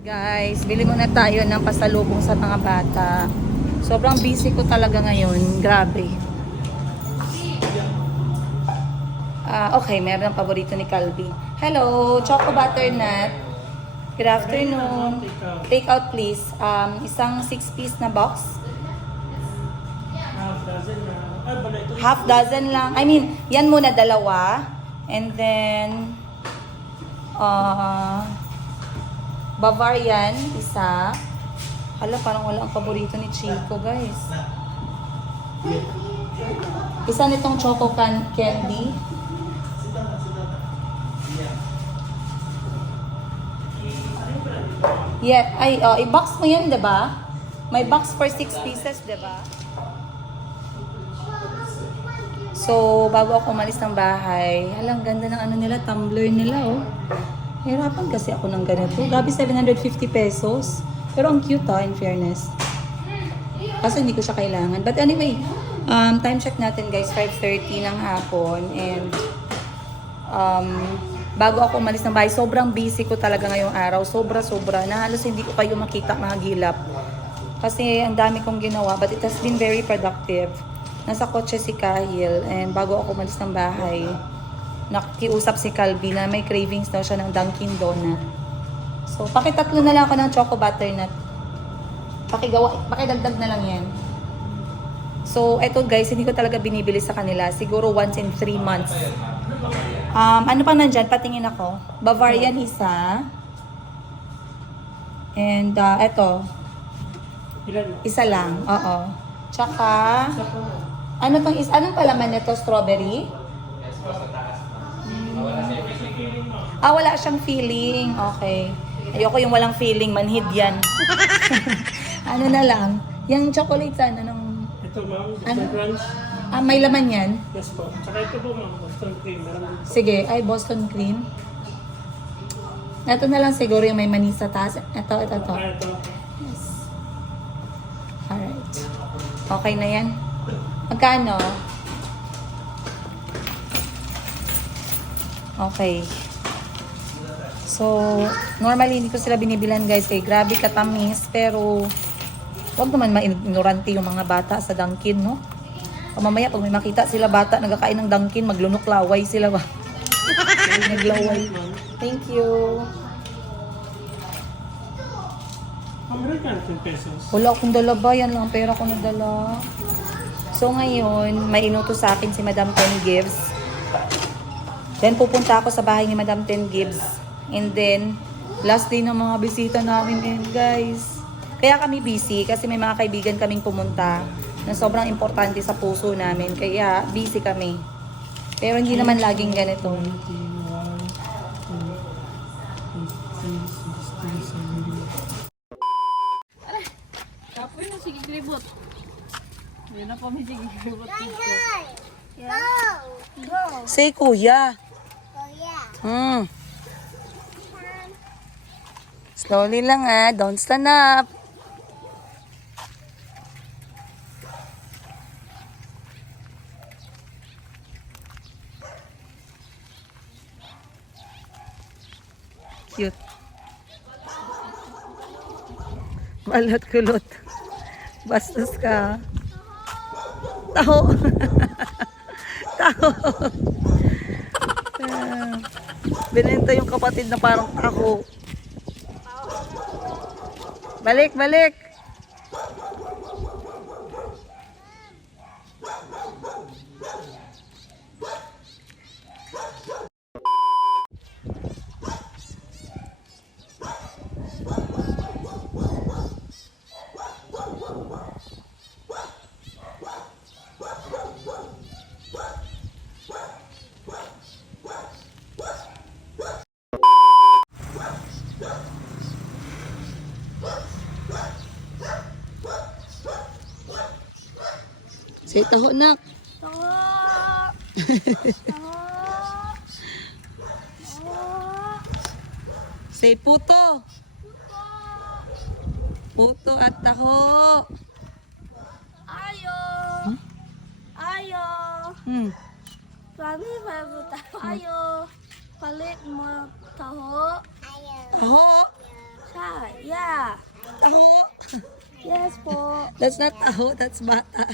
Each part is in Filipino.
Guys, bili muna tayo ng pasalubong sa mga bata. Sobrang busy ko talaga ngayon. Grabe. Okay, meron ang paborito ni Calvi. Hello, Choco Butternut. Good afternoon. Take out please. Isang 6-piece na box. Half dozen lang. I mean, yan muna dalawa. And then, Bavarian, isa. Hala, parang wala ang paborito ni Chico, guys. Isa nitong choco candy. Yeah, i-box mo yan, 'di ba? May box for 6 pieces, 'di ba? So, bago ako umalis ng bahay, halang ganda ng ano nila, tumbler nila, oh. Hirapan kasi ako ng ganito. Grabe, 750 pesos. Pero ang cute, in fairness. Kasi hindi ko siya kailangan. But anyway, time check natin, guys, 5:30 ng hapon. And, bago ako umalis ng bahay, sobrang busy ko talaga ngayong araw. Sobra-sobra. Na halos hindi ko kayo makita mga gilap. Kasi ang dami kong ginawa. But it has been very productive. Nasa kotse si Kahil. And bago ako umalis ng bahay, nakiusap si Calvi na may cravings daw siya ng Dunkin Donut. So, pakitatlo na lang ako ng Choco Butternut. Pakidagdag na lang yan. So, eto guys, hindi ko talaga binibili sa kanila. Siguro once in 3 months. Ano pa nandyan? Patingin ako. Bavarian isa. And, eto. Isa lang. Oo. Tsaka, anong palaman nito? Strawberry? Wala siyang feeling. Okay. Ayoko yung walang feeling. Manhid yan. Ano na lang. Yung chocolate sana nung... Ito ma'am, Boston Crunch. May laman yan? Yes po. Tsaka ito po ma'am, Boston Cream. Sige. Boston Cream. Ito na lang siguro yung may mani sa taas. Ito. Ito. Yes. Alright. Okay na yan. Magkano? Okay. So, normally hindi ko sila binibilan guys kay grabe katamis, pero wag naman ma-ignorante yung mga bata sa Dunkin, no? O mamaya pag may makita sila bata nagkakain ng Dunkin, maglunok laway sila ba? Naglaway. Thank you. American 10 pesos. Wala akong dala ba? Yan lang ang pera ko nadala. So ngayon, may inutos sa akin si Madam Ten Gives. Then pupunta ako sa bahay ni Madam Ten Gibbs. And then, last day ng mga bisita namin ngayon, guys. Kaya kami busy kasi may mga kaibigan kaming pumunta na sobrang importante sa puso namin. Kaya busy kami. Pero hindi naman laging ganito. Kapoy na sige gribot. Hindi na kami sige gribot. Go! Say kuya. Slowly lang don't stand up. Cute. Balot kulot. Bastos ka. Taho. Taho. Binenta yung kapatid na parang taho. Balik. Say taho nak. Say puto. Puto at taho. Ayo. Ayo. Kami tayo. Ayo. Palit mo taho. Taho. Sai. Yeah. Taho. Yes po. That's not taho, that's bata.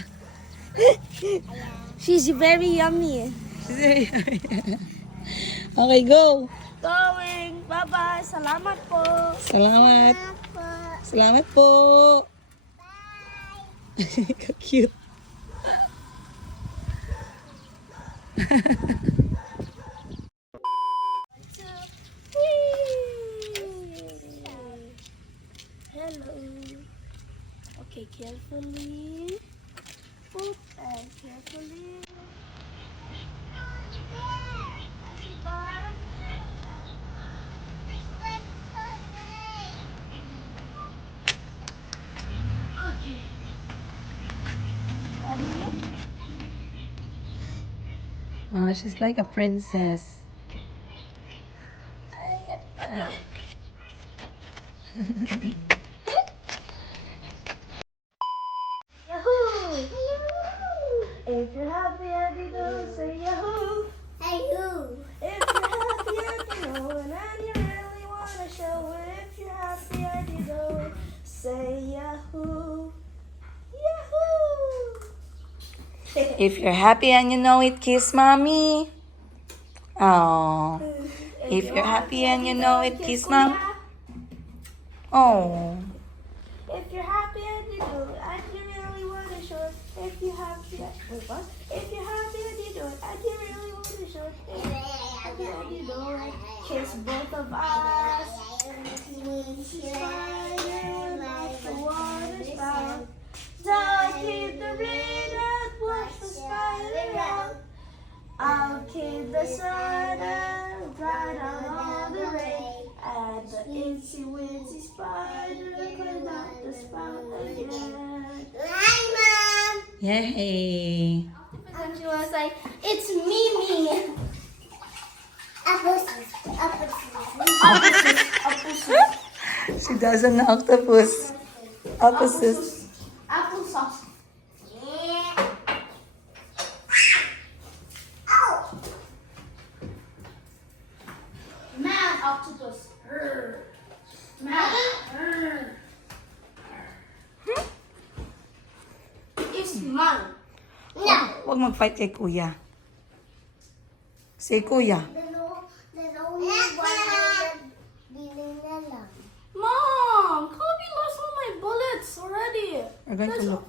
She's very yummy. Okay, go. Going. Bye-bye. Salamat po. Salamat. Salamat po. Bye. Cute. Hello. Okay, carefully. Oop, and carefully. Okay. Oh, she's like a princess. Yahoo! If you're happy and you know, say Yahoo! Hey, you! If you're happy and you know it and you really want to show it, if you're happy and you know it, say Yahoo! Yahoo! If you're happy and you know it, kiss mommy. Oh. If you're happy and you know it, kiss mom. Oh. If you're happy and you know it, and you really want to show it, if you're happy, wait, what? If you're happy and you know it, and you really want to show it, if you're happy and you know it, kiss both of us. Spider, like the water spout. Don't keep the rain and wash the spider out. I'll keep the sun and dry out all the rain. And the itsy wincy spider climb out the spout again. Hi, Mom! Yay. And she was like, it's Mimi! She does an octopus. Opposites. Applesauce. Man octopus. Man. It's mine. No. Huwag mag-fight kay kuya. Si kuya. There's only 100 billion na lang. Mom, Kobe lost all my bullets already. We're going to look.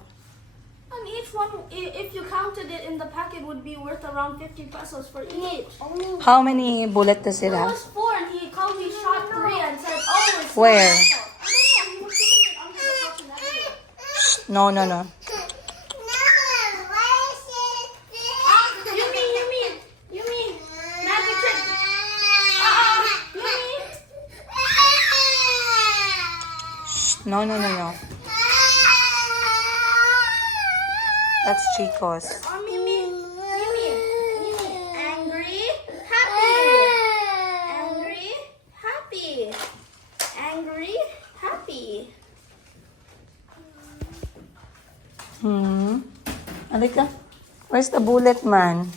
And each one, if you counted it in the packet, would be worth around 50 pesos for each. How many bullet does it There have? was 4 and he called me shot 3 and said, oh, it's Where? not my fault. I don't know, he was shooting it under the couch and everywhere. No, no, no. Yumi, magic trick. Yumi. No, no, no, no. That's Chico's. Mimi. Angry, happy. Angry, happy. Angry, happy. Alika, where's the bullet man?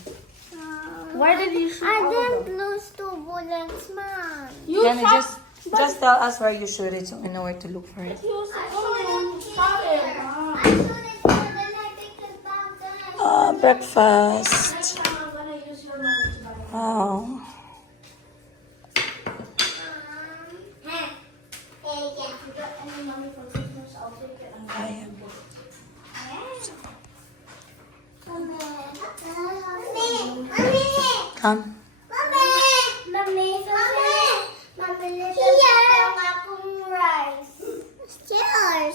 Why did you shoot all of them? Lose 2 bullets, Mom. You Can you shot, just tell us where you shoot it so we know where to look for it. he was the only one who shot it. I shot it for the night because Mom said Breakfast. Next time I'm gonna use your money to buy it. Wow. If you got any money for Christmas, I'll take it. Come.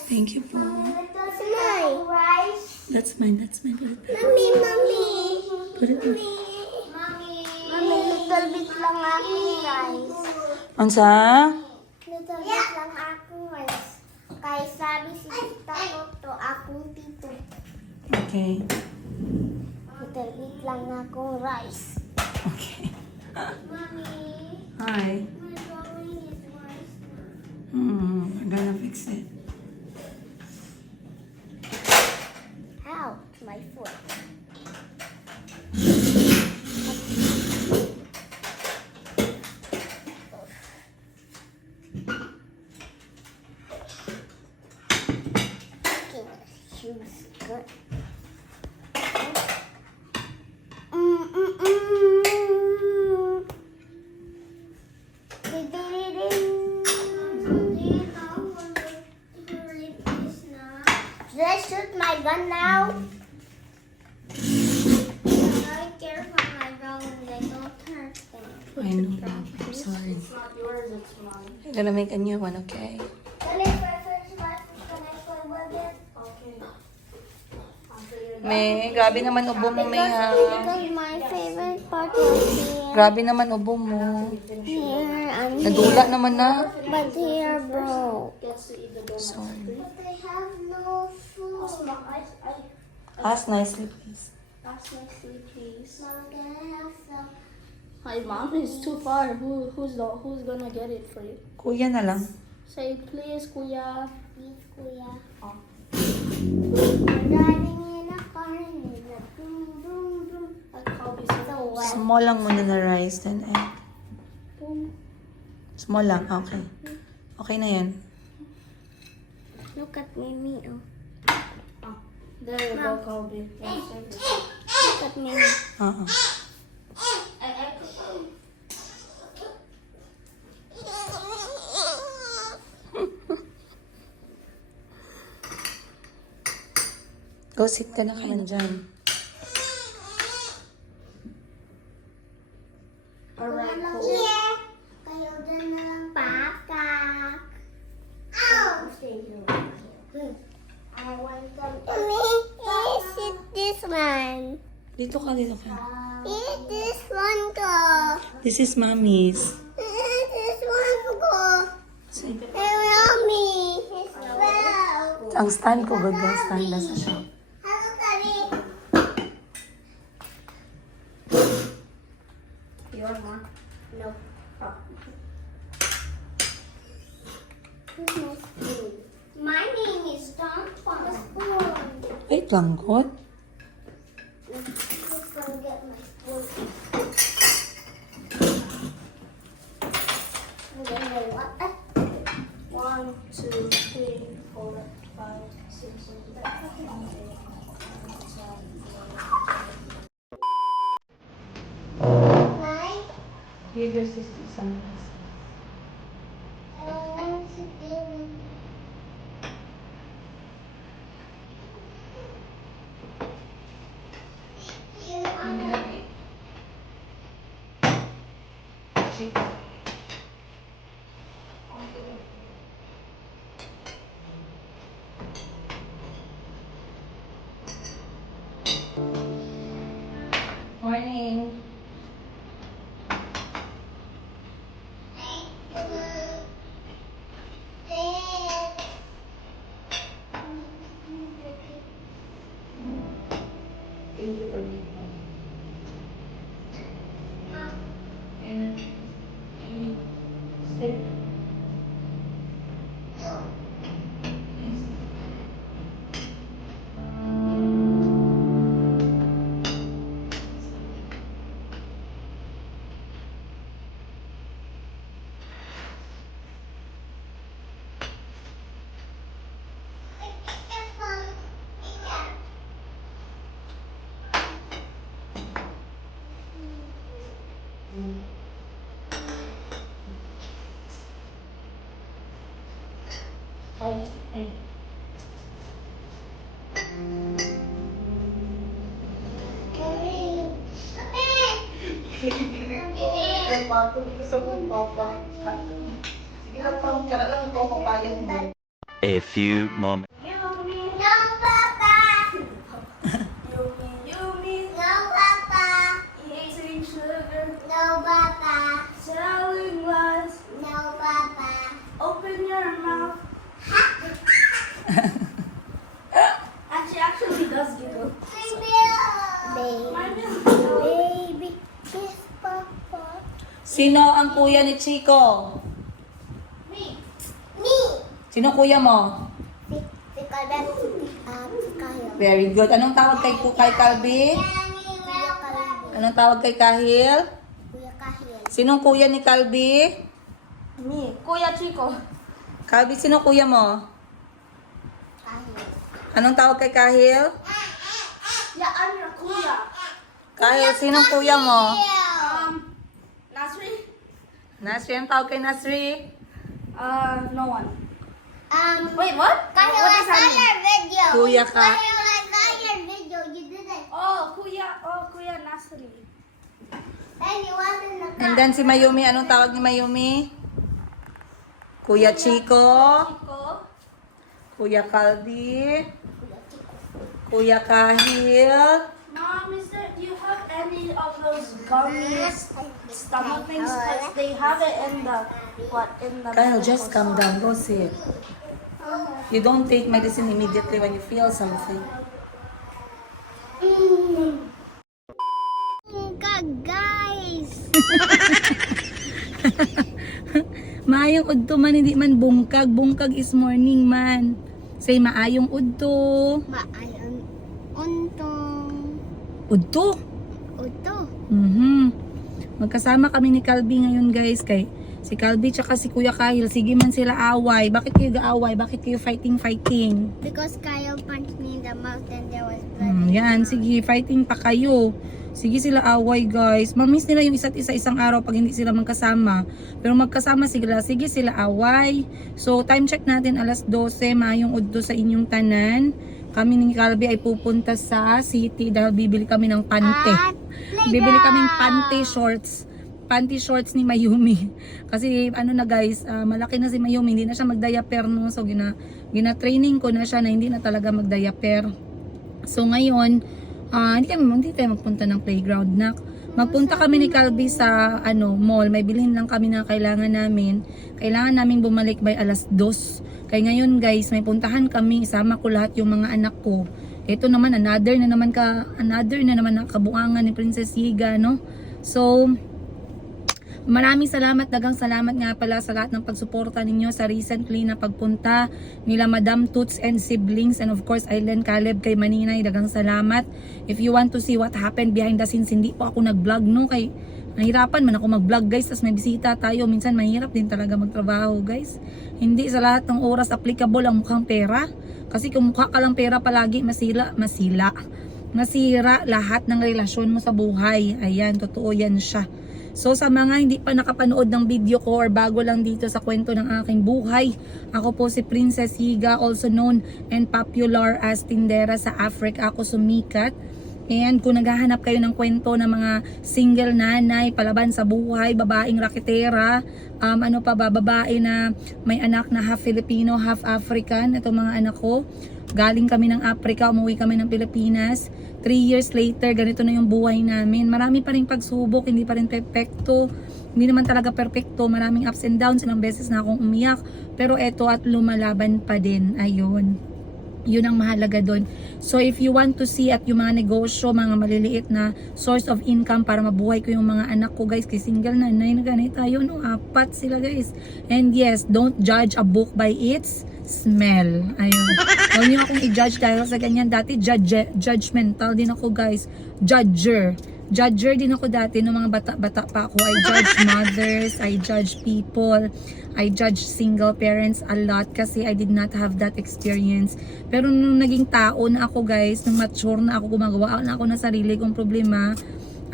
Thank you, po. That's mine. That's mine. Put it back. Put it back. Little bit lang akong rice. Unsa? Little bit lang akong rice. Kaya sabi si Tita Toto, akong tito. Okay. Little bit lang akong rice. Okay. Mommy, Hi. my drawing is rice. We're gonna fix it. Ouch, my foot. juice good. Should I shoot my gun now? Be careful, my gun, they don't hurt them. I know, love. I'm sorry. It's not yours, it's mine. I'm gonna make a new one, okay? Can I play with it? Okay. I'll figure it out. May, grabe naman ubo mo, May, ha? Because my favorite part was here. Grabe naman ubo mo. Here and here. Nadula naman na. But here, bro. Gets to eat the donut. Sorry. But they have no food. Ask nicely, please. That's nicely, please. Mom, can I have some? Hi, mom. It's too far. Who's gonna get it for you? Kuya na lang. Say please, kuya. Please, Kuya. Oh. We're driving in a car and it's a boom, boom, boom. I'll be So wet. Small lang muna na rice, then egg. boom. Small lang, okay. Okay na yan. Look at Mimi. Oh. There you go, Kobe. That's it. Look at Mimi. Oo. Go sit ka na ka man dyan. Alright, cool. Yeah. Kayo din na lang, Papa. Ow! I want some. Is it this one? Dito ka, dito ka. Is this one go? This is mommy's. Is this one go? Say, Hey, mommy. It's 12. ang stand ko, good guys, stand na sa shop. Hello, Daddy. You want more? No. Oh. Who's my spoon? My name is Don Fun. Wait lang, God. Just gonna get my spoon. And then I what? 1, 2, 3, 4, 5, 6, 7, 8, 9. Give your sister some. I want to give it. Morning. Thank you for being home. And stay. A few moments. No, Papa. Yumi, No, Papa. eating sugar, No, Papa. selling lies, No, Papa. open your mouth. Actually does giggle. Baby, kiss Papa. Sino ang kuya ni Chico? Me. Sino kuya mo? Si Kalben. Si Kyle. Very good. Anong tawag kay Calvi? Kuya Kalben. Anong tawag kay Kahil? Kuya Kahil. Sinong kuya ni Calvi? Me, Kuya Chico. Calvi, sino kuya mo? Kahil. Anong tawag kay Kahil? Yeah, I'm your kuya. Kahil, sinong kuya mo? Nasri? Nasri, ang tawag kay Nasri? No one. Wait, what? Kahil What I does saw that mean? your video. Kuya ka. Kahil I saw your video, you didn't. Oh, kuya Nasri. And you wanted to And then si Mayumi, anong tawag ni Mayumi? Kuya Chico. Kuya Calvi. Kuya Kahil. Mom, do you have any of those gummies, stomach things? Because they have it in the, Kyle, just calm down. Go sit. You don't take medicine immediately when you feel something. guys. Maayong udto man, hindi man bungkag. Bungkag is morning man. Say, maayong udto. Maayang untong. Udto? Uto. Magkasama kami ni Calvi ngayon guys. Kay si Calvi tsaka si Kuya Kahil. Sige man sila away. Bakit kayo gaaway? Bakit kayo fighting? Because Kyle punched me in the mouth and there was blood. Yan, sige, fighting pa kayo. Sige sila away guys. Mamiss nila yung isa't isa isang araw pag hindi sila magkasama. Pero magkasama sila, sige sila away. So time check natin alas 12, mayong udto sa inyong tanan. Kami ni Calvi ay pupunta sa city dahil bibili kami ng pante. Bibili kaming panty shorts ni Mayumi. Kasi ano na guys, malaki na si Mayumi, hindi na siya magdiaper no. So gina-training ko na siya na hindi na talaga magdiaper. So ngayon, hindi tayo magpunta ng playground na. Magpunta kami ni Calvi sa mall. May bilhin lang kami na kailangan namin. Kailangan namin bumalik by alas 2. Kaya ngayon guys, may puntahan kami. Isama ko lahat yung mga anak ko. Ito naman, another na naman na kabuangan ni Princess Yiga, no? So, maraming salamat, dagang salamat nga pala sa lahat ng pagsuporta ninyo sa recently na pagpunta nila Madam Toots and siblings, and of course Aileen Caleb kay Maninay, dagang salamat. If you want to see what happened behind the scenes, hindi po ako nag-vlog no, kay nahirapan man ako mag-vlog guys, tas may bisita tayo, minsan mahirap din talaga magtrabaho guys. Hindi sa lahat ng oras applicable ang mukhang pera, kasi kung mukha ka lang pera palagi, masira lahat ng relasyon mo sa buhay. Ayan, totoo yan siya. So sa mga hindi pa nakapanood ng video ko or bago lang dito sa kwento ng aking buhay, ako po si Princess Yiga, also known and popular as Tindera sa Africa. Ako sumikat. And kung naghahanap kayo ng kwento ng mga single nanay, palaban sa buhay, babaeng raketera, babae na may anak na half Filipino, half African, itong mga anak ko, galing kami ng Africa, umuwi kami ng Pilipinas. 3 years later, ganito na yung buhay namin. Marami pa rin pagsubok, hindi pa rin perfecto. Hindi naman talaga perfecto. Maraming ups and downs, ilang beses na akong umiyak. Pero eto at lumalaban pa din. Ayun. Yun ang mahalaga doon. So if you want to see at yung mga negosyo, mga maliliit na source of income para mabuhay ko yung mga anak ko guys, kay single nanay na ganit tayo, no? 4 sila guys. And yes, don't judge a book by its smell. Ayun. Huwag niyo akong i-judge dahil sa ganyan. Dati judgmental din ako guys. Judger din ako dati nung mga bata-bata pa ako. I judge mothers, I judge people, I judge single parents a lot kasi I did not have that experience. Pero nung naging tao na ako guys, nung mature na ako, gumagawa na ako ng sarili kong problema,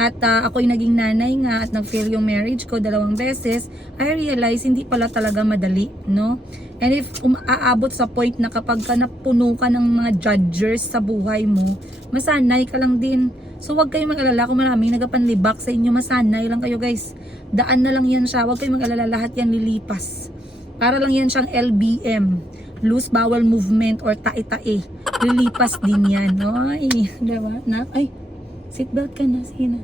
at ako'y naging nanay nga at nag-fail yung marriage ko 2 beses, I realize hindi pala talaga madali, no? And if aabot sa point na kapag ka napuno ka ng mga judgers sa buhay mo, masanay ka lang din. So wag kayong mag-alala kung maraming nagapanlibak sa inyo, masanay lang kayo guys. Daan na lang yan siya, wag kayong mag-alala, lahat yan lilipas. Para lang yan siyang LBM, loose bowel movement or tae-tae. Lilipas din yan. Ay, diba? Ay, seatbelt ka na, sige na.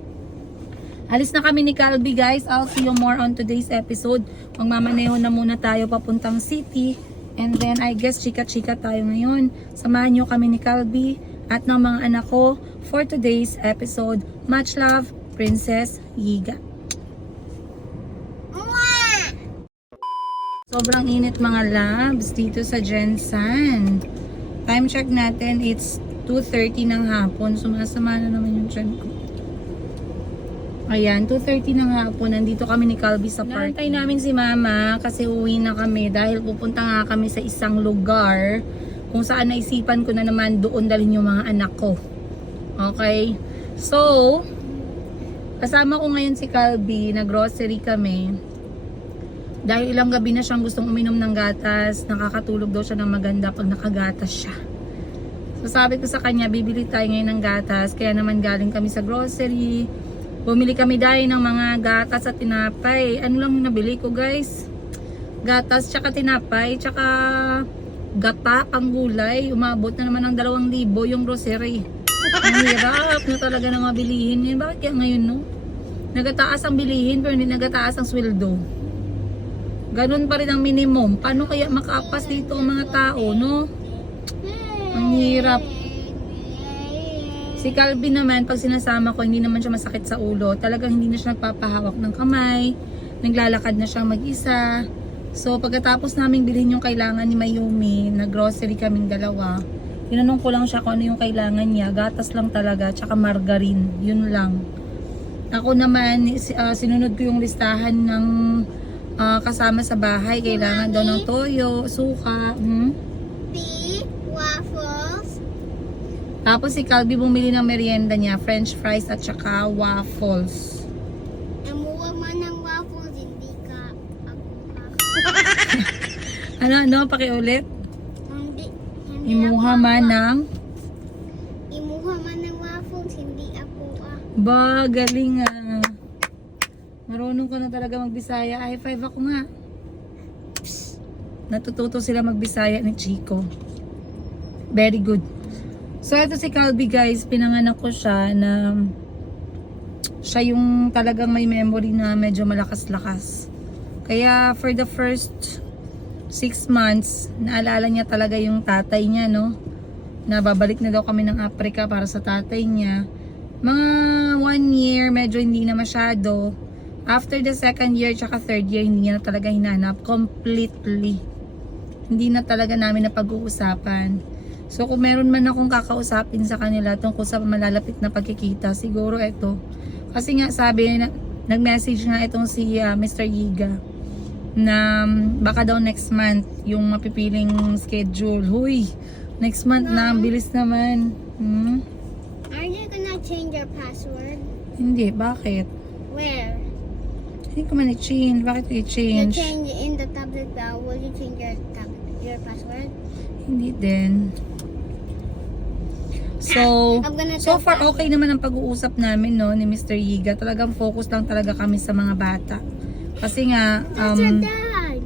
Alis na kami ni Calvi guys. I'll see you more on today's episode. Magmamaneho na muna tayo papuntang city. And then I guess chika-chika tayo ngayon. Samahan nyo kami ni Calvi at ng mga anak ko for today's episode. Much love, Princess Yiga. Sobrang init mga loves dito sa Jensen. Time check natin, it's 2:30 ng hapon. Sumasama na naman yung tiyan ko. Ayan, 2:30 ng hapon. Nandito kami ni Calvi sa park. Naantay namin si Mama kasi uwi na kami dahil pupunta nga kami sa isang lugar kung saan naisipan ko na naman doon dalhin yung mga anak ko. Okay? So, kasama ko ngayon si Calby, nag-grocery kami. Dahil ilang gabi na siyang gustong uminom ng gatas, nakakatulog daw siya ng maganda pag nakagatas siya. So sabi ko sa kanya, bibili tayo ngayon ng gatas, kaya naman galing kami sa grocery. Bumili kami dahil ng mga gatas at tinapay. Ano lang yung nabili ko guys? Gatas, tsaka tinapay, tsaka gata, pang gulay. Umabot na naman ng 2,000 yung grocery. Ang hirap na talaga na mabilihin. Bakit kaya ngayon no? Nagataas ang bilihin pero hindi nagataas ang sweldo. Ganun pa rin ang minimum. Paano kaya makapas dito ang mga tao, no? Ang hirap. Si Calvin naman, pag sinasama ko, hindi naman siya masakit sa ulo. Talagang hindi na siya nagpapahawak ng kamay. Naglalakad na siyang mag-isa. So, pagkatapos naming bilhin yung kailangan ni Mayumi, nag-grocery kaming dalawa. Tinanong ko lang siya kung ano yung kailangan niya. Gatas lang talaga, tsaka margarine. Yun lang. Ako naman, sinunod ko yung listahan ng kasama sa bahay. Kailangan daw ng toyo, suka. Waffles. Tapos si Calby bumili ng merienda niya, french fries at saka waffles. Namuha man ng waffles, hindi ka ako. Ano, pakiulit? Hindi Imuha man ng... Imuha man ng waffles, hindi ako Ba, galing ah. Marunong ka na talaga magbisaya. High five ako nga. Natututo sila magbisaya ni Chico. Very good. So, ito si Calby guys. Pinanganak ko siya na siya yung talagang may memory na medyo malakas-lakas. Kaya for the first 6 months, naalala niya talaga yung tatay niya, no? Na babalik na daw kami ng Africa para sa tatay niya. Mga 1 year, medyo hindi na masyado. After the 2nd year, tsaka 3rd year, hindi niya na talaga hinanap. Completely. Hindi na talaga namin na pag-uusapan. So, kung meron man akong kakausapin sa kanila tungkol sa malalapit na pagkikita, siguro ito. Kasi nga, sabi, nag-message nga itong si Mr. Yiga na baka daw next month yung mapipiling schedule. Huy, next month na, ang bilis naman. Are you gonna change your password? Hindi, bakit? Where? Hindi ko man i-change. Bakit You i-change? change it in the tablet now. Will you change your password? Hindi din. So, I'm gonna so tell far okay naman ang pag-uusap namin no ni Mr. Yiga. Talagang focus lang talaga kami sa mga bata. Kasi nga That's your dad.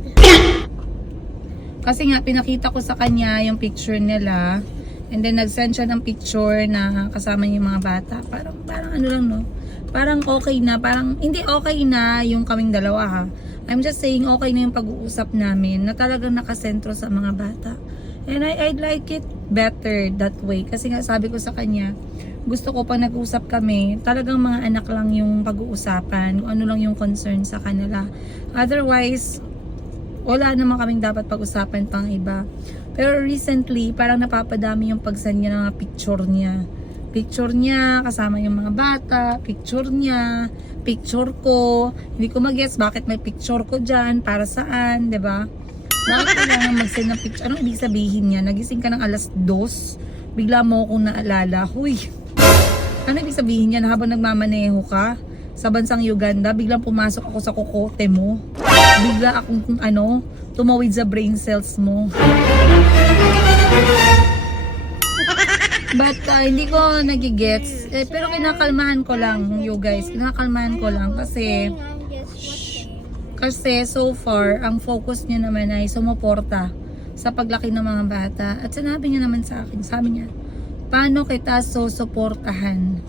kasi nga pinakita ko sa kanya yung picture nila. And then nag-send siya ng picture na kasama niya yung mga bata. Parang ano lang no. Parang okay na, parang hindi okay na yung kaming dalawa ha. I'm just saying okay na yung pag-uusap namin na talagang nakasentro sa mga bata. And I'd like it better that way. Kasi nga sabi ko sa kanya, gusto ko pag nag-usap kami, talagang mga anak lang yung pag-uusapan, kung ano lang yung concern sa kanila. Otherwise, wala naman kaming dapat pag-usapan pang iba. Pero recently, parang napapadami yung pag-send niya ng mga picture niya. Picture niya, kasama yung mga bata, picture niya, picture ko. Hindi ko mag-guess bakit may picture ko dyan, para saan, 'di ba? Bakit kailangan mag-send ng picture? Anong ibig sabihin niya? Nagising ka ng alas 2, bigla mo akong naalala. Huy! Ano ibig sabihin niya na habang nagmamaneho ka sa bansang Uganda, biglang pumasok ako sa kokote mo? Bigla akong tumawid sa brain cells mo. But hindi ko nagigets. Pero kinakalmahan ko lang, you guys. Kinakalmahan ko lang kasi I'm just watching. Kasi so far, ang focus niya naman ay sumuporta sa paglaki ng mga bata. At sinabi niya naman sa akin, sabi niya, paano kita susuportahan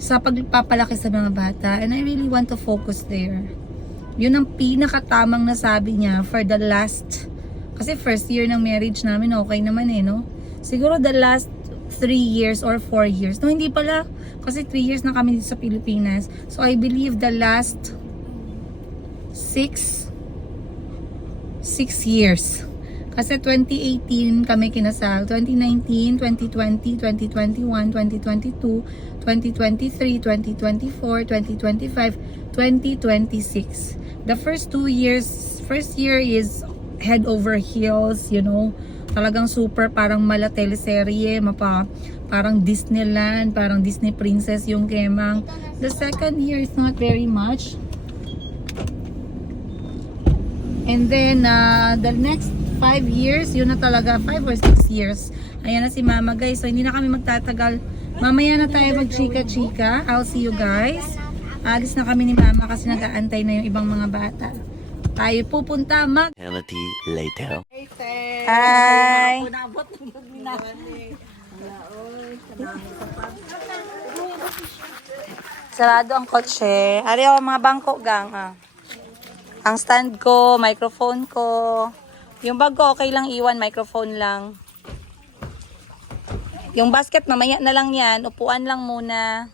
sa pagpapalaki sa mga bata? And I really want to focus there. Yun ang pinakatamang nasabi niya for the last, kasi first year ng marriage namin, okay naman no? Siguro the last 3 years or 4 years. No, hindi pala. Kasi 3 years na kami dito sa Pilipinas. So I believe the last 6 years. Kasi 2018 kami kinasal, 2019, 2020, 2021, 2022, 2023, 2024, 2025, 2026. The first 2 years, first year is head over heels, you know. Talagang super parang mala teleserye, parang Disneyland, parang Disney princess yung kemang. The second year is not very much. And then, the next 5 years, yun na talaga, 5 or 6 years. Ayan na si Mama, guys. So, hindi na kami magtatagal. Mamaya na tayo mag-chika-chika. I'll see you guys. Alis na kami ni Mama kasi nag-aantay na yung ibang mga bata. Tayo pupunta Eternity later. Hi! Sarado ang kotse. Ari ako mga bangko gang. Ang stand ko, microphone ko. Yung bag ko okay lang iwan, microphone lang. Yung basket mamaya na lang yan, upuan lang muna.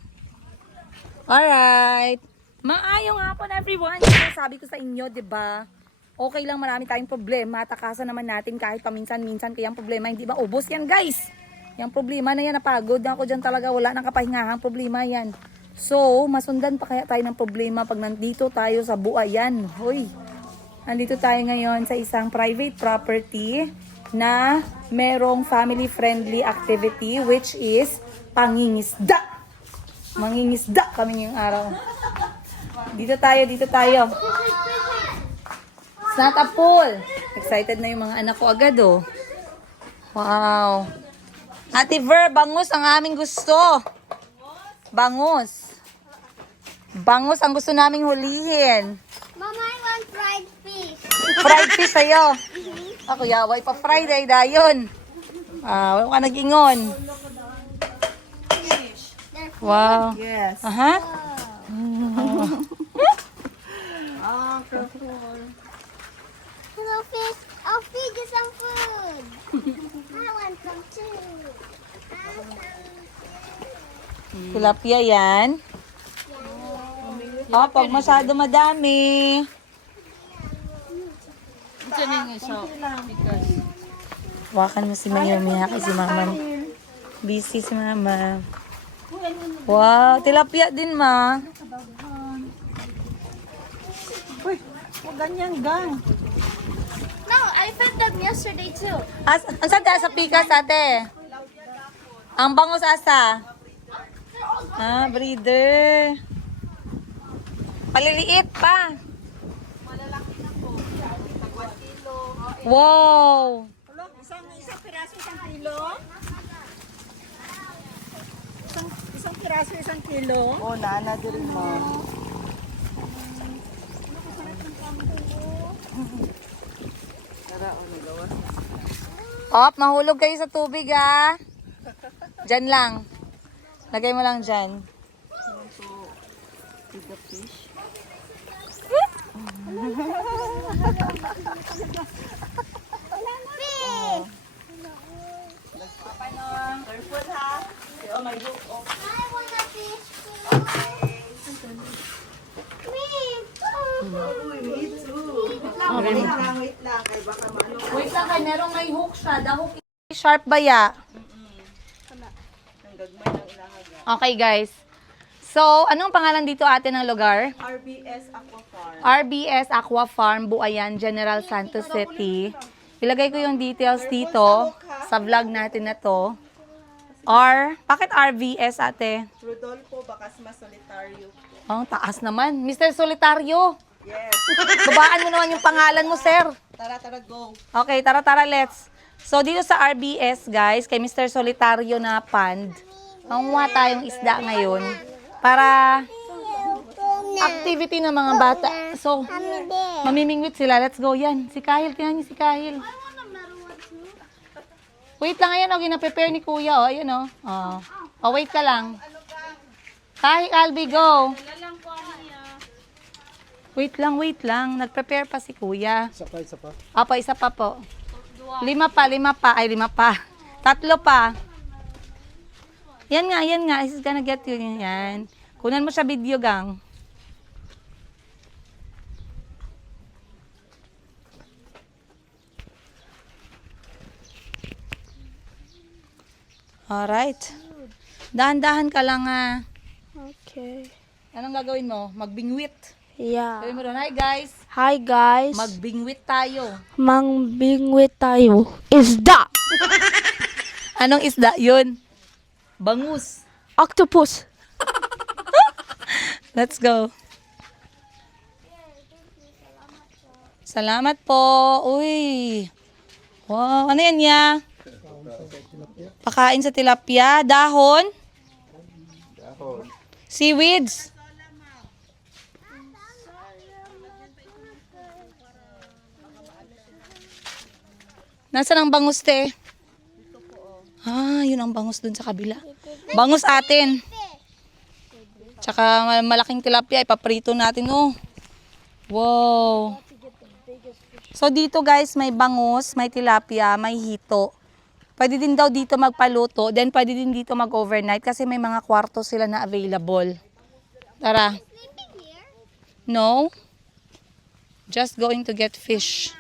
Alright. Maayong hapon everyone. Sabi ko sa inyo, 'di ba? Okay lang, marami tayong problema. Takasan naman natin kahit paminsan-minsan kaya ang problema hindi ba ubos yan, guys. Yung problema na yan, napagod na ako dyan talaga. Wala nang kapahingahang problema yan. So, masundan pa kaya tayo ng problema pag nandito tayo sa Buayan. Hoy, nandito tayo ngayon sa isang private property na merong family-friendly activity which is pangingisda. Mangingisda kami ngayong araw. Dito tayo, dito tayo. It's not a pool. Excited na yung mga anak ko agad, oh. Wow. Ate Ver, bangus ang aming gusto. Bangus. Bangus ang gusto naming hulihin. Mama, I want fried fish. Fried fish sa'yo. Ako, yaway pa Friday, dayon. Wala ka nag-ingon. Wow. Yes. Aha. Hello, fish. I'll feed you some food. I want some too. Tilapia yan. Oh, pag masyado madami. Diyan yung isa. Because Wakan mo si Mayumi ha kasi si Mama. Busy si Mama. Wow, tilapia din ma. uy, huwag ganyan gang. No, I fed them yesterday too. Ansa tayo sa pikas ate? Ang bangus asa? Breeder. Paliliit pa. Wow. Isang piraso, 1 kilo? Isang piraso, 1 kilo? Oh, nana din mo. Op, mahulog kayo sa tubig ah. Diyan lang. Lagay mo lang dyan. Fish. I want a fish. Me too. Wait lang kay merong may hook siya. The hook is sharp ba ya? Okay guys. So, anong pangalan dito ate ng lugar? RBS Aqua Farm. RBS Aqua Farm, Buayan, General Santos City. Ilagay ko yung details dito sa vlog natin na to. Bakit RVS ate? Rodolfo Bacasma Solitario. Oh, taas naman. Mr. Solitario. Yes. Babaan mo naman yung pangalan mo, sir. Tara, go. Okay, tara, let's. So, dito sa RBS, guys, kay Mr. Solitario na pond, manguha tayong isda ngayon para activity ng mga bata. So, mamimingwit sila. Let's go. Yan. Si Kahil. Tingnan niyo si Kahil. Wait lang. Ayan, gina-prepare ni Kuya. Oh, ayan, oh. Oh, wait ka lang. Kahil, Albi, go. Wait lang. Nag-prepare pa si Kuya. Isa pa. Apo, isa pa po. 5 pa. Ay, 5 pa. 3 pa. Yan nga. This is gonna get you. Yan. Kunan mo siya video, gang. Alright. Dahan-dahan ka lang, Okay. Anong gagawin mo? Magbingwit. Yeah. Gawin mo doon. Hi, guys. Hi guys. Magbingwit tayo. Mangbingwit tayo. Isda. Anong isda yun? Bangus. Octopus. Let's go. Salamat po. Uy. Wow, ano yan ya? Pakain sa tilapia. Dahon? Seaweeds? Nasaan ang bangus, te? Ah, yun ang bangus dun sa kabila. Bangus atin. Tsaka malaking tilapia, ipaprito natin, oh. Wow. So dito guys, may bangus, may tilapia, may hito. Pwede din daw dito magpaluto, then pwede din dito mag-overnight kasi may mga kwarto sila na available. Tara. No? Just going to get fish.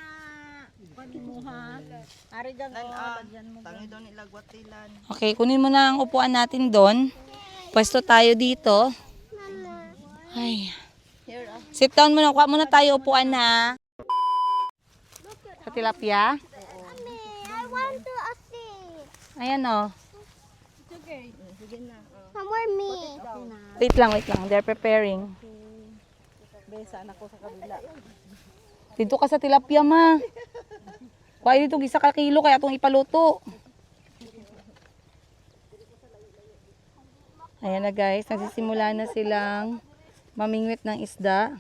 Okay, kunin mo na ang upuan natin doon. Pwesto tayo dito. Ay. Sit down muna. Kuha muna tayo upuan na. Sa tilapia. I want to see. Ayan o. Somewhere me. Wait lang. They're preparing. Dito ka sa tilapia, ma. Kuha dito isa ka kilo kaya itong ipaluto. Ayan na guys. Nagsisimula na silang mamingwit ng isda.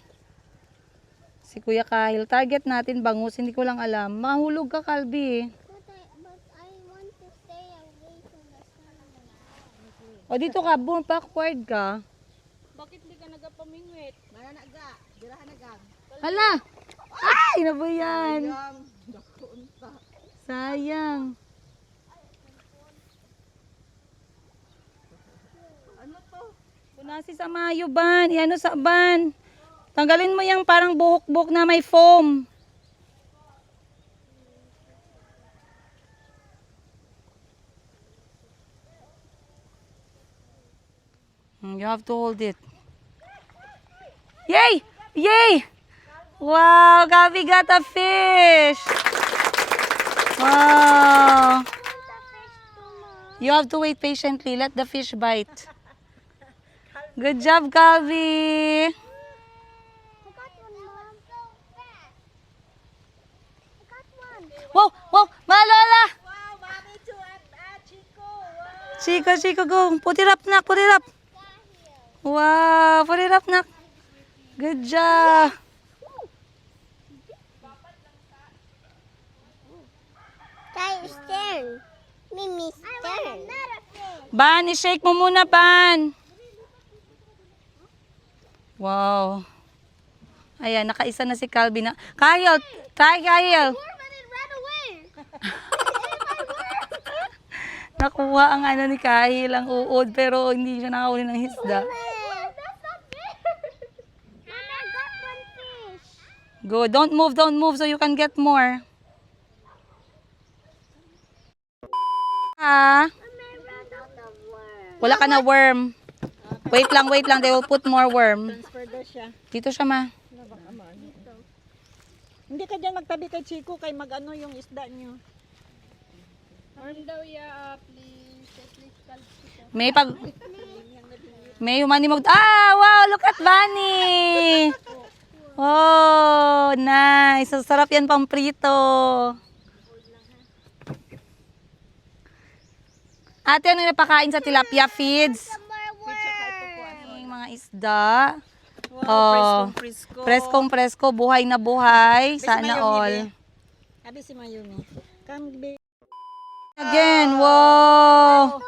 Si Kuya Kahil. Target natin bangus. Hindi ko lang alam. Mahulog ka, Kalbi. But I want to stay away from the sun. O dito ka. Backward ka. Bakit di ka nagapamingwit? Hala! Ay! Ano ba yan? Sayang. Ano to? Punasi sa mayo ban. Iano sa ban. Tanggalin mo yung parang buhok-buhok na may foam. You have to hold it. Yay! Yay! Wow, Gabi got a fish. Wow. You have to wait patiently. Let the fish bite. Good job, Gabi. I got one, Mom. So fast. I got one. Wow, wow, Malola. Chico, go. Put it up, nak. Put it up. Wow, put it up, nak. Good job. Tayo's turn. Mimi's turn. Ban, i-shake mo muna, Ban. Wow. Ayan, nakaisa na si Calvin. Kyle, try Kyle. But it ran away. Nakuha ang ano ni Kyle, ang uod, pero hindi siya nakahuli ng isda. That's not fair. Mom, I got one fish. Go, don't move so you can get more. Ah, Mom, I ran out of worm. wala ka na worm. Wait lang, they will put more worm. Transfer daw siya. Dito siya, ma. Hindi ka dyan magtabi kay Chico kay mag-ano yung isda niyo. Arm daw ya, please. Please, Chico. May humani mag... Ah, wow, look at Bunny. Oh, nice. So, sarap yan pang prito. Ate, ano napakain sa tilapia feeds? Yung mga isda. Oh, preskong-presko, buhay na buhay. Sana all. Abi si Mayumi. Come, baby. Again, wow.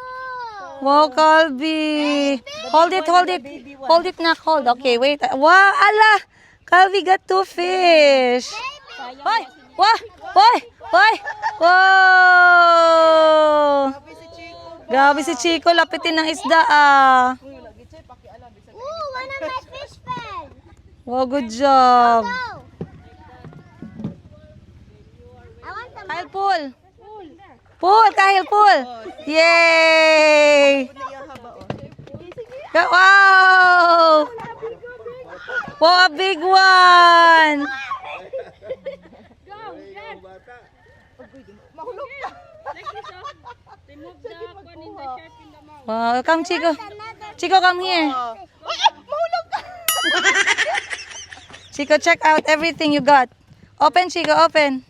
Wow, Calvi. Hold it. Hold it, nak. Hold. Okay, wait. Wow, ala. Calvi got 2 fish. Hoy, hoy. Wow. Grabe si Chico, lapitin ng isda ah. Ooh, one of my fish fell. Wow, good job. Go. I want some. Kyle, pull. Kyle, pull. Yay! Wow! Wow, a big one! Mahulog ka. Remove the one in the sharp in the mouth. Wow, come Chico. Chico, come here. Mahulog ka. Chico, check out everything you got. Open, Chico, open.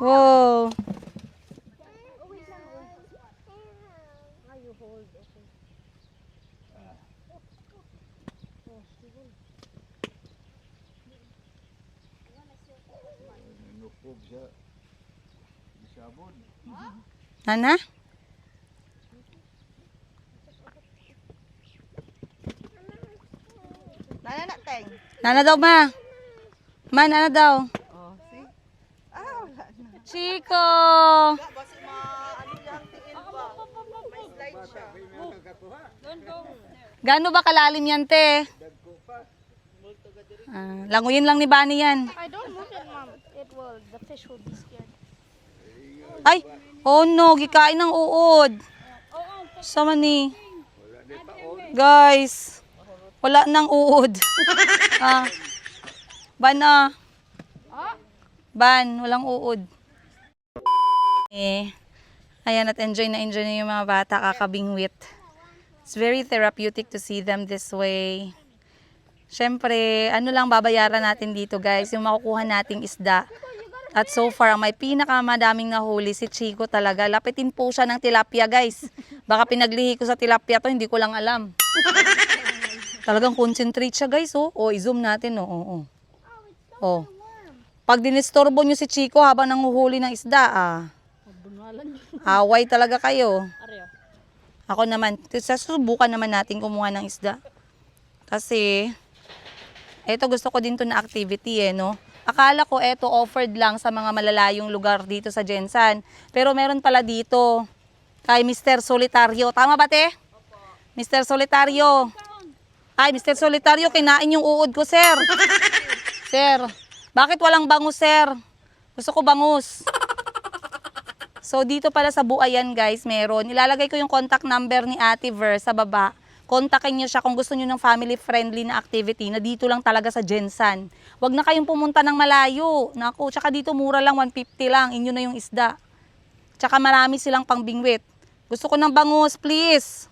Whoa. Nana? Nana teng. Nana daw, ma. Ma, nana daw. Oh, see? Ah, wala na. Chico! Basi ano yung tiin ba? May slide siya. Don't go. Gaano ba kalalim yan, te? Languyin lang ni Bani yan. I don't move it, Mom. The fish will be scared. Ay! Oh no, gikain ng uod. Sama ni. Guys, wala nang uod. Ban na. Ban, walang uod. Ayan, at enjoy na yung mga bata kakabingwit. It's very therapeutic to see them this way. Siyempre, ano lang babayaran natin dito guys, yung makukuha nating isda. At so far, may pinakamadaming nahuli si Chico talaga. Lapitin po siya ng tilapia guys. Baka pinaglihi ko sa tilapia to, hindi ko lang alam. Talagang concentrate siya guys, oh. Oh, i-zoom natin, oh. Oh. Pag dinistorbo nyo si Chico habang nanguhuli ng isda, away talaga kayo. Ako naman, susubukan naman natin kumuha ng isda. Kasi, eto gusto ko din to na activity no. Akala ko eto offered lang sa mga malalayong lugar dito sa Jensan. Pero meron pala dito kay Mr. Solitario. Tama ba te? Opo. Mr. Solitario. Ay, Mr. Solitario, kinain yung uod ko, sir. Sir, bakit walang bangus, sir? Gusto ko bangus. So, dito pala sa Buayan, guys, meron. Ilalagay ko yung contact number ni Ate Ver sa baba. Kontakin niyo siya kung gusto niyo ng family-friendly na activity na dito lang talaga sa Jensan. Huwag na kayong pumunta ng malayo. Naku, tsaka dito mura lang, 150 lang. Inyo na yung isda. Tsaka marami silang pangbingwit. Gusto ko ng bangus, please.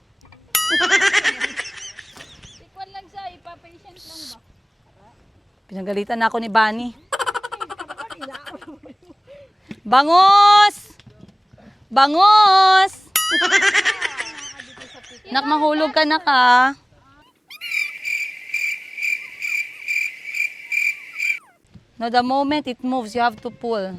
Tikwan lang siya, ipa-patient lang ba? Pinagalitan na ako ni Bani. Bangus! Bangus! Nak, mahulog ka na ka. No, the moment it moves, you have to pull.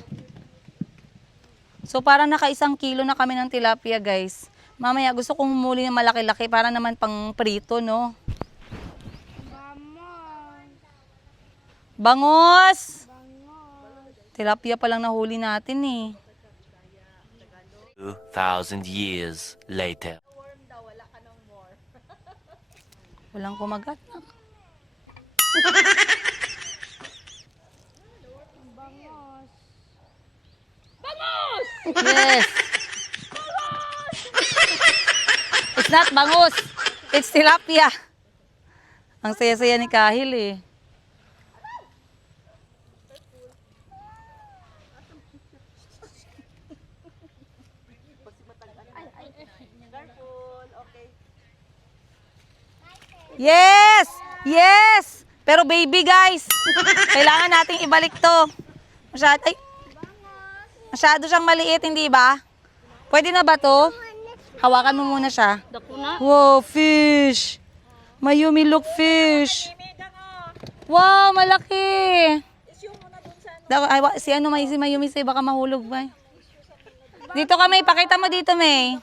So, parang naka 1 kilo na kami ng tilapia, guys. Mamaya, gusto kong humuli ng malaki-laki para naman pang prito, no? Bangos! Tilapia pa lang nahuli natin, eh. 2,000 years later. Walang kumagat na. Yes. It's not bangus. It's tilapia. Ang saya-saya ni Kahil eh. Yes! Yes! Pero baby guys, kailangan nating ibalik to. Masyado siyang maliit, hindi ba? Pwede na ba to? Hawakan mo muna siya. Wow, fish! Mayumi, look, fish! Wow, malaki! Si ano, si Mayumi, si baka mahulog ba? Dito ka, May. Pakita mo dito, May.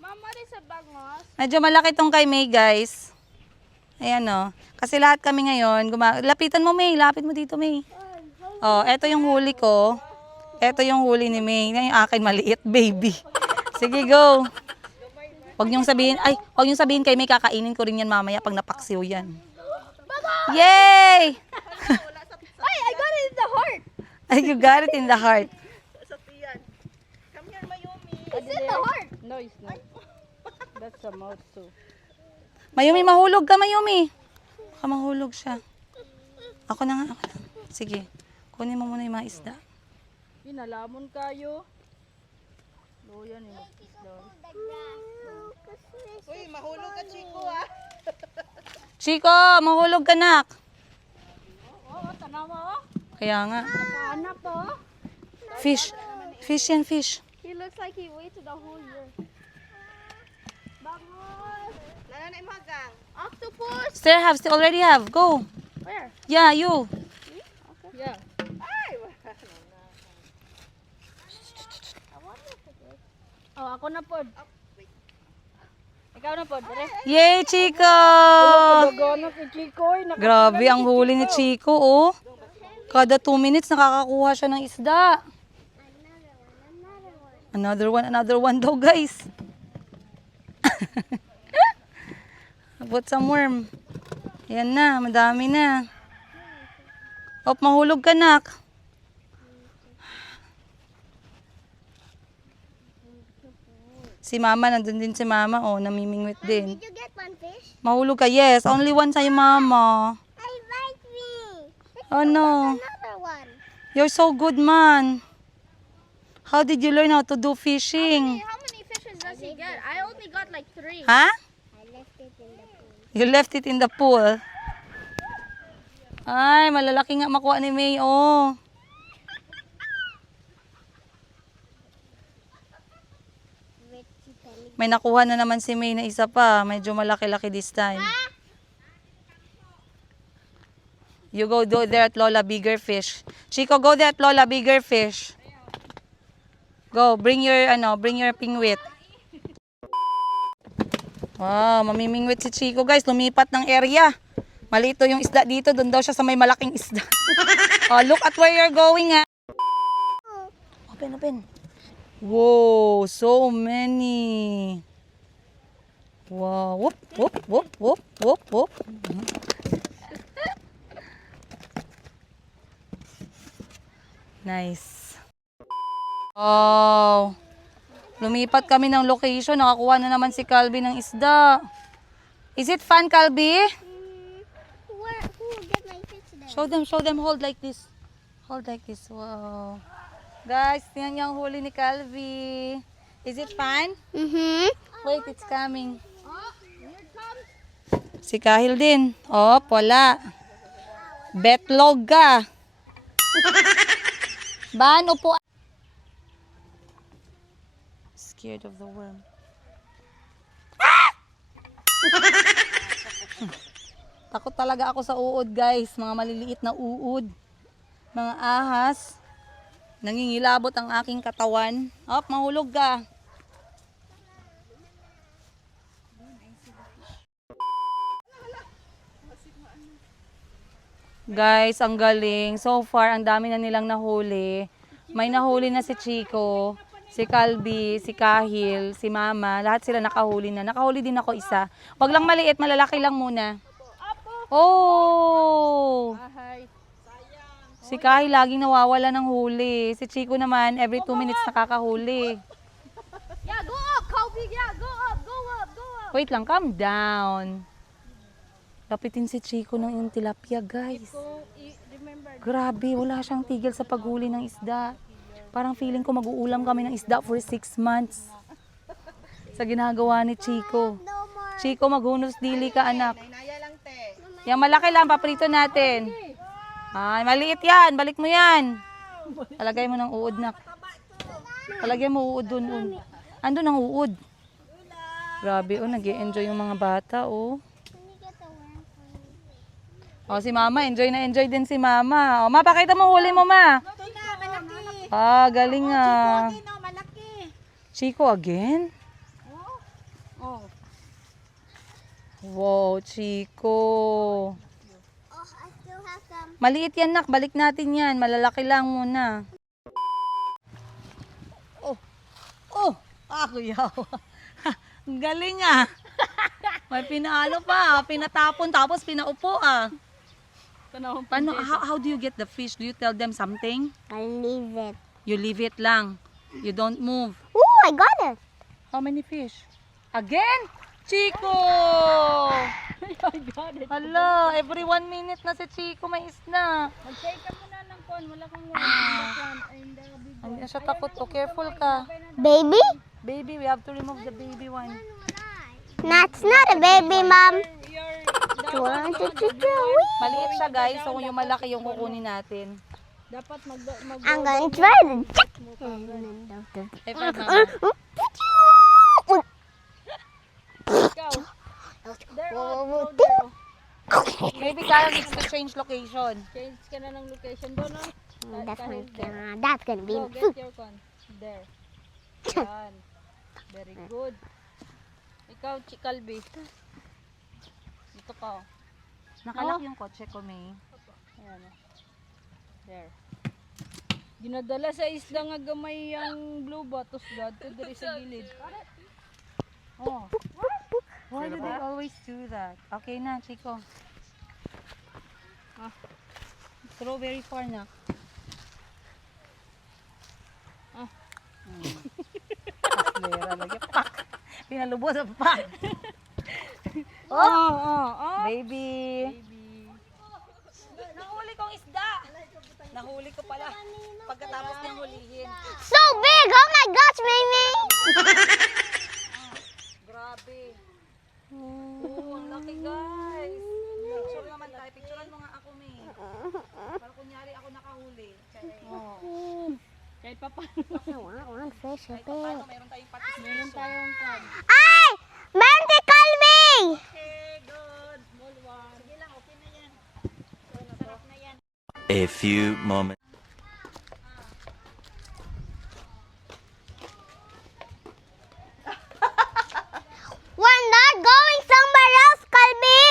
Mama, rin sa bangos. Medyo malaki tong kay May, guys. Ayan, o. Kasi lahat kami ngayon, lapitan mo, May. Lapit mo dito, May. Oh, eto yung huli ko. Eto yung huli ni May. Yung akin maliit, baby. Sige, go. Huwag niyong sabihin kay May, kakainin ko rin yan mamaya pag napaksiw yan. Yay! Ay, I got it in the heart. Ay, you got it in the heart. Come here, Mayumi. It's in the heart. No, it's not. That's a mouth too. Mayumi, mahulog ka, Mayumi. Baka mahulog siya. Ako na nga. Sige. Kunin mo muna yung mga isda. Pinalamon kayo. Luyan yung isda. Uy, Mahulog ka, Chico, ah. Chico, mahulog ka nak. Oo, tanaw mo, oh. Kaya nga. Nakahanap, oh. Fish. Fish yan, fish. He looks like he waited a whole year. Bangos! Nananay magang. Octopus! Still already have. Go. Where? Yeah, you. Yeah. Oh, ako na pod. Ikaw na pod, dire. Yay, Chico! Gano'n kay Chico, eh. Grabe, ang huli ni Chico, oh. Kada 2 minutes, nakakakuha siya ng isda. Another one daw, guys. Put some worm. Yan na, madami na. Op, mahulog ka, nak. Si mama, nandun din si mama, oh, namimingwit din. Did you get one fish? Mahulog ka, yes. Only one sa'yo, mama. I like me. Oh, no. Another one. You're so good, man. How did you learn how to do fishing? How many fishes does he get? I only got like 3. Ha? I left it in the pool. You left it in the pool. Ay, malalaki nga makuha ni May, oh. May nakuha na naman si May na isa pa. Medyo malaki-laki this time. You go there at Lola, bigger fish. Chico, go there at Lola, bigger fish. Go, bring your pingwit. Wow, mamimingwit si Chico, guys. Lumipat ng area. Malito yung isda dito. Doon daw siya sa may malaking isda. Oh, look at where you're going, ha. Open. Whoa, so many. Wow, whoop. Nice. Oh. Lumipat kami ng location. Nakakuha na naman si Calby ng isda. Is it fun, Calby? Who will get my fish then? Show them. Hold like this. Wow. Guys, tingnan niyo ang huli ni Calby. Is it fun? Mm-hmm. Wait, it's coming. Si Kahil din. Oh, wala. Betlog ka. Ban, upo. Scared of the worm. Takot talaga ako sa uod, guys. Mga maliliit na uod. Mga ahas. Nangingilabot ang aking katawan. Op, mahulog ka. Guys, ang galing. So far, ang dami na nilang nahuli. May nahuli na si Chico, si Calby, si Kahil, si Mama. Lahat sila nakahuli na. Nakahuli din ako isa. Wag lang maliit, malalaki lang muna. Oh! Si Kahil laging nawawala ng huli. Si Chico naman, every 2 minutes nakakahuli. Yeah, go up, Kobe. Yeah, go up. Wait lang, calm down. Lapitin si Chico ng yung tilapia, guys. Grabe, wala siyang tigil sa paghuli ng isda. Parang feeling ko mag-uulam kami ng isda for 6 months. Sa ginagawa ni Chico. Chico, maghunos dili ka, anak. Yung malaki lang, paprito natin. Ay, maliit yan. Balik mo yan. Palagay mo ng uod, nak. Palagay mo uod dun. Andun ang uod. Grabe, oh, nag-i-enjoy yung mga bata, oh. Oh, si Mama, enjoy na enjoy din si Mama. Oh, Ma, pakita mo huli mo, Ma. Ah, galing ah. Chico again? Wow, Chico. Oh, I still have some. Maliit yan, nak. Balik natin yan. Malalaki lang muna. Oh, kuya. Ang galing ah. May pinaalo pa. Pinatapon tapos pinaupo ah. Paano, how do you get the fish? Do you tell them something? I leave it. You leave it lang. You don't move. Ooh, I got it. How many fish? Again? Chico! Hala, every 1 minute na si Chico may isda. Mag-take ka muna ng kon, wala kang one. Ay, hindi ka big Hindi na siya takot to. Careful ka. Baby? Baby, we have to remove the baby one. That's not a baby, Mom. Your, One, two, three, Maliit siya guys, so yung malaki yung kukunin natin. dapat I'm gonna try to check. Eh, para mama. ikaw. There, go there. Maybe Kyle needs to change location. Change ka na ng location doon, no? That's gonna be. Go, get your con. There. Yan. Very good. Ikaw, Chikalbi. Dito ka. Nakalak yung kotse ko, May. Ayan. There. Ginadala sa isda nga gamay ang blue batos dad to diri sa gilid. Oh. Why do they always do that? Okay na, Chico. Throw very far na. Aslera lagi. Pak! Pinalubos ang pak! Oh. Baby! Nahuli kong isda! Nahuli ko pala. Pagkatapos niyang hulihin. So big! Oh my gosh, Mimi! Grabe. Oh, ang laki guys. Picture naman tayo. Picturean mo nga ako, May. Para kunyari ako nakahuli. Kahit pa paano. One fish, Kahit paano, meron tayong patis. Meron tayong kan. Ay! Mente Calvi! Okay, good. Small one. Sige lang, okay na yan. Sarap na yan. A few moments. We're not going somewhere else, Calvi!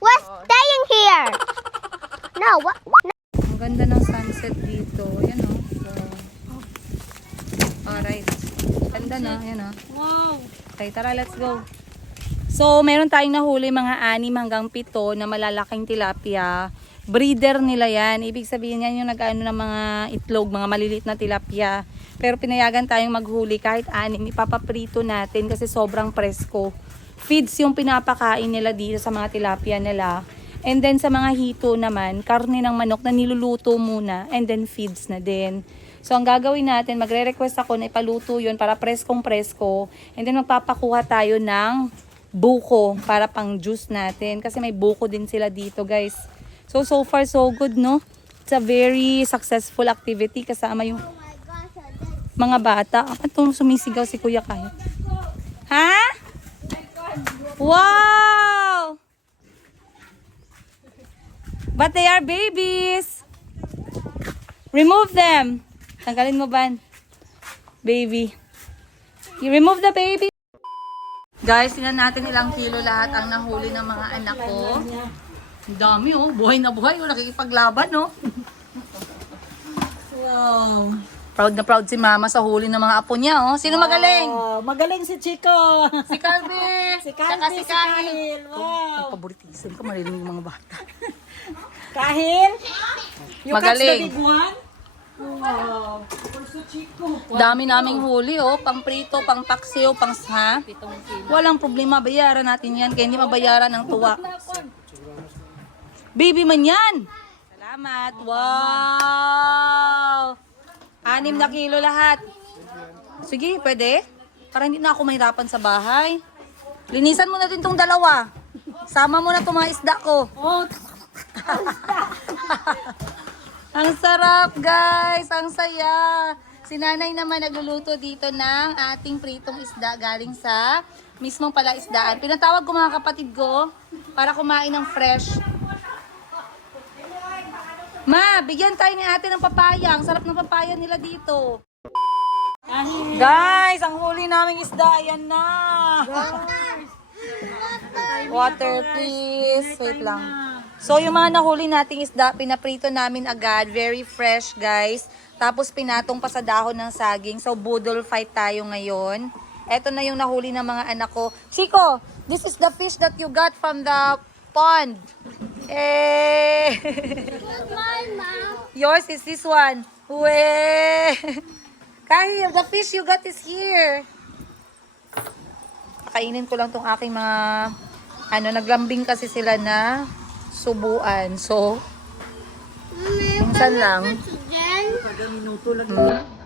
We're staying here! No, what? Ang ganda ng sunset dito. Yan o. Alright. Ganda na. Yan o. Wow. Okay, tara, let's go. So, meron tayong nahuli mga 6 hanggang 7 na malalaking tilapia. Breeder nila yan. Ibig sabihin yan yung nag-ano ng mga itlog, mga maliliit na tilapia. Pero pinayagan tayong maghuli kahit 6. Ipapaprito natin kasi sobrang presko. Feeds yung pinapakain nila dito sa mga tilapia nila. And then sa mga hito naman, karne ng manok na niluluto muna and then feeds na din. So ang gagawin natin, magre-request ako na ipaluto yun para preskong presko. And then magpapakuha tayo ng buko para pang juice natin. Kasi may buko din sila dito guys. So far so good, no? It's a very successful activity kasama yung mga bata. Itong sumisigaw si Kuya kahit. Ha? Wow! But they are babies. Remove them. Tanggalin mo, Ban. Baby. You remove the baby. Guys, tingnan natin ilang kilo lahat ang nahuli ng mga anak ko. Ang dami, oh. Buhay na buhay. Oh. Nakikipaglaban, oh. Wow. Proud na proud si Mama sa huli ng mga apo niya, oh. Sino magaling? Magaling si Chico. Si Calvi. Si Calvi, si Kahil. Wow. Paboritism ko, marinig yung mga bata. Kahil? You Magaling. catch the big one? Wow. Also Chico. Dami naming huli, oh. Pang prito, pang paksiw, pang ha. Walang problema, bayaran natin yan. Kaya hindi mabayaran ng tuwa. Baby man yan. Salamat. Wow. 6 na kilo lahat. Sige, pwede. Para hindi na ako mahirapan sa bahay. Linisan mo na din tong 2. Sama mo na itong mga isda ko. Oh, Ang sarap, guys. Ang saya. Si nanay naman nagluluto dito ng ating pritong isda galing sa mismong palaisdaan. Pinatawag ko mga kapatid ko para kumain ng fresh. Ma, bigyan tayo ni ate ng papaya. Ang sarap ng papaya nila dito. Guys, ang huli naming isda. Ayan na. Water, please. Wait lang. So, yung mga nahuli nating isda, pinaprito namin agad. Very fresh, guys. Tapos, pinatong pa sa dahon ng saging. So, budol fight tayo ngayon. Eto na yung nahuli ng mga anak ko. Chico, this is the fish that you got from the pond. Eh. Yours is this one. Weh. Kahil, the fish you got is here. Kakainin ko lang tong aking mga, naglambing kasi sila na subuan. So, Saan lang? Si Jen. Kada minuto lagi.